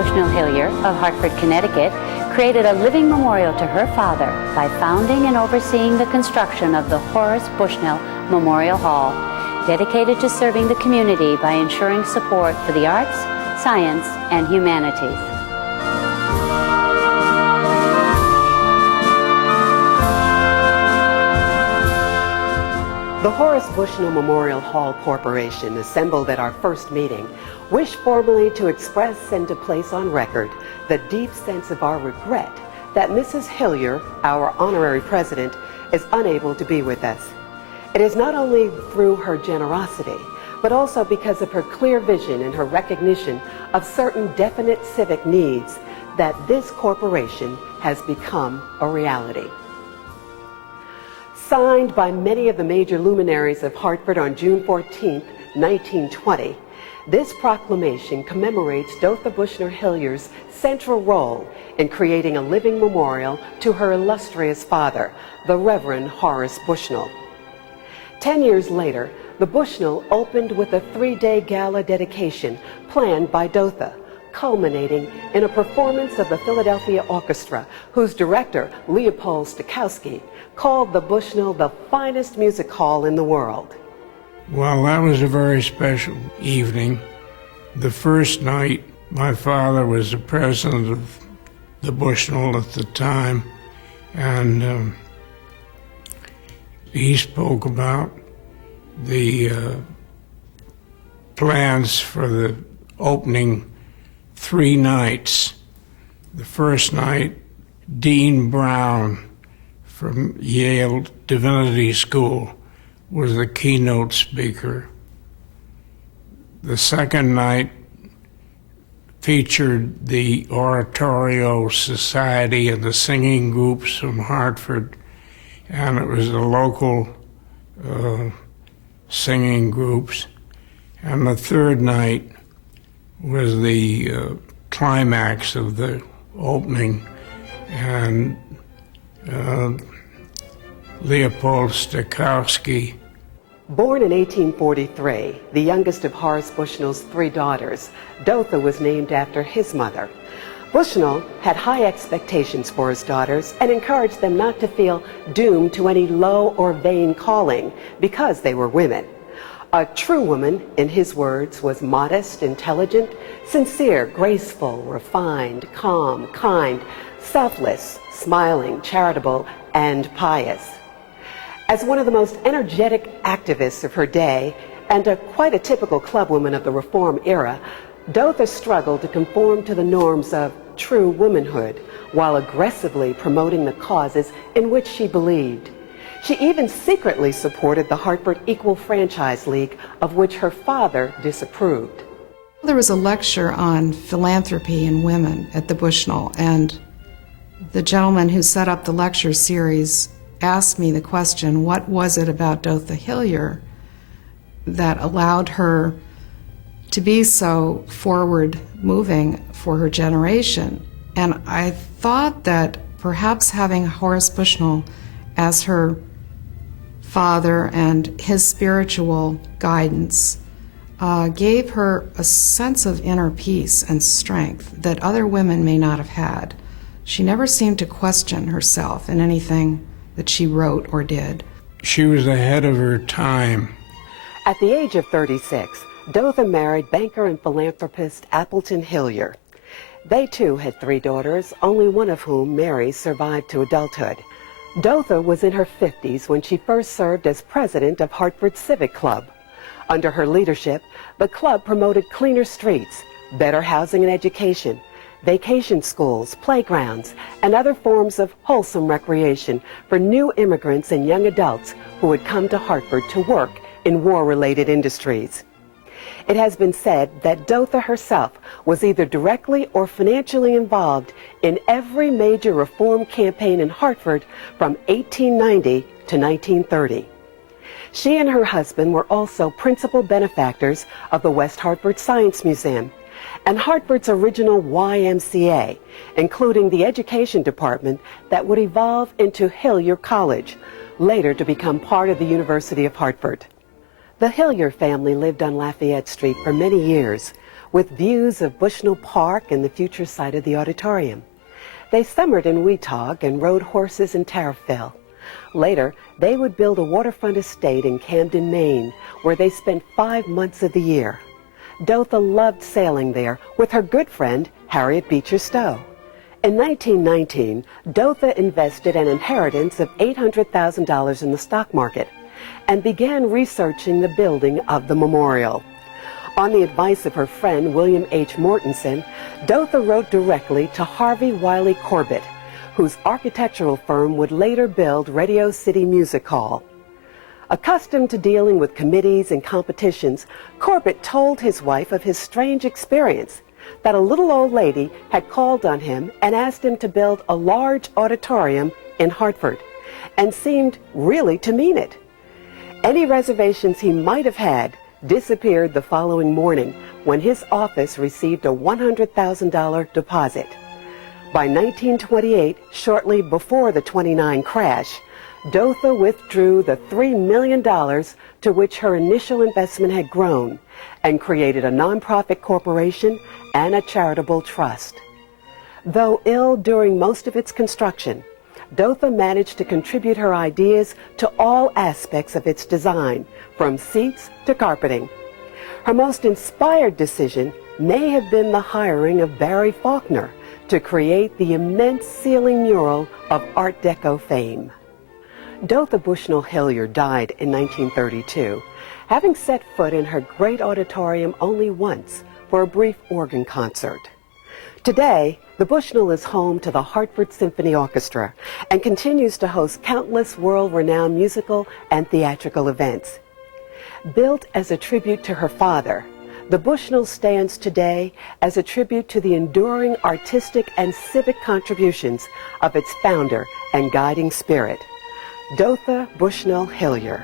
Bushnell Hillyer of Hartford, Connecticut, created a living memorial to her father by founding and overseeing the construction of the Horace Bushnell Memorial Hall, dedicated to serving the community by ensuring support for the arts, science, and humanities. The Horace Bushnell Memorial Hall Corporation, assembled at our first meeting, wished formally to express and to place on record the deep sense of our regret that Mrs. Hillyer, our honorary president, is unable to be with us. It is not only through her generosity, but also because of her clear vision and her recognition of certain definite civic needs that this corporation has become a reality. Signed by many of the major luminaries of Hartford on June 14, 1920, this proclamation commemorates Dotha Bushnell Hillyer's central role in creating a living memorial to her illustrious father, the Reverend Horace Bushnell. 10 years later, the Bushnell opened with a 3-day gala dedication planned by Dotha, culminating in a performance of the Philadelphia Orchestra, whose director, Leopold Stokowski, called the Bushnell the finest music hall in the world. Well, that was a very special evening. The first night, my father was the president of the Bushnell at the time, and he spoke about the plans for the opening 3 nights. The first night, Dean Brown from Yale Divinity School was the keynote speaker. The second night featured the Oratorio Society and the singing groups from Hartford, and it was the local singing groups. And the third night was the climax of the opening, and Leopold Stokowski. Born in 1843, the youngest of Horace Bushnell's 3 daughters, Dotha was named after his mother. Bushnell had high expectations for his daughters and encouraged them not to feel doomed to any low or vain calling because they were women. A true woman, in his words, was modest, intelligent, sincere, graceful, refined, calm, kind, selfless, smiling, charitable, and pious. As one of the most energetic activists of her day and quite a typical clubwoman of the Reform era, Dotha struggled to conform to the norms of true womanhood while aggressively promoting the causes in which she believed. She even secretly supported the Hartford Equal Franchise League, of which her father disapproved. There was a lecture on philanthropy and women at the Bushnell, and the gentleman who set up the lecture series asked me the question, what was it about Dotha Hillyer that allowed her to be so forward-moving for her generation? And I thought that perhaps having Horace Bushnell as her father and his spiritual guidance gave her a sense of inner peace and strength that other women may not have had. She never seemed to question herself in anything that she wrote or did. She was ahead of her time. At the age of 36, Dotha married banker and philanthropist Appleton Hillyer. They too had 3 daughters, only one of whom, Mary, survived to adulthood. Dotha was in her 50s when she first served as president of Hartford Civic Club. Under her leadership, the club promoted cleaner streets, better housing and education, vacation schools, playgrounds, and other forms of wholesome recreation for new immigrants and young adults who had come to Hartford to work in war-related industries. It has been said that Dotha herself was either directly or financially involved in every major reform campaign in Hartford from 1890 to 1930. She and her husband were also principal benefactors of the West Hartford Science Museum and Hartford's original YMCA, including the education department that would evolve into Hillyer College, later to become part of the University of Hartford. The Hillyer family lived on Lafayette Street for many years, with views of Bushnell Park and the future site of the auditorium. They summered in Weetag and rode horses in Tariffville. Later, they would build a waterfront estate in Camden, Maine, where they spent 5 months of the year. Dotha loved sailing there with her good friend, Harriet Beecher Stowe. In 1919, Dotha invested an inheritance of $800,000 in the stock market and began researching the building of the memorial. On the advice of her friend, William H. Mortensen, Dotha wrote directly to Harvey Wiley Corbett, whose architectural firm would later build Radio City Music Hall. Accustomed to dealing with committees and competitions, Corbett told his wife of his strange experience, that a little old lady had called on him and asked him to build a large auditorium in Hartford, and seemed really to mean it. Any reservations he might have had disappeared the following morning when his office received a $100,000 deposit. By 1928, shortly before the '29 crash, Dotha withdrew the $3 million to which her initial investment had grown and created a nonprofit corporation and a charitable trust. Though ill during most of its construction, Dotha managed to contribute her ideas to all aspects of its design, from seats to carpeting. Her most inspired decision may have been the hiring of Barry Faulkner to create the immense ceiling mural of Art Deco fame. Dotha Bushnell Hillyer died in 1932, having set foot in her great auditorium only once for a brief organ concert. Today, the Bushnell is home to the Hartford Symphony Orchestra and continues to host countless world-renowned musical and theatrical events. Built as a tribute to her father, the Bushnell stands today as a tribute to the enduring artistic and civic contributions of its founder and guiding spirit, Dotha Bushnell Hillyer.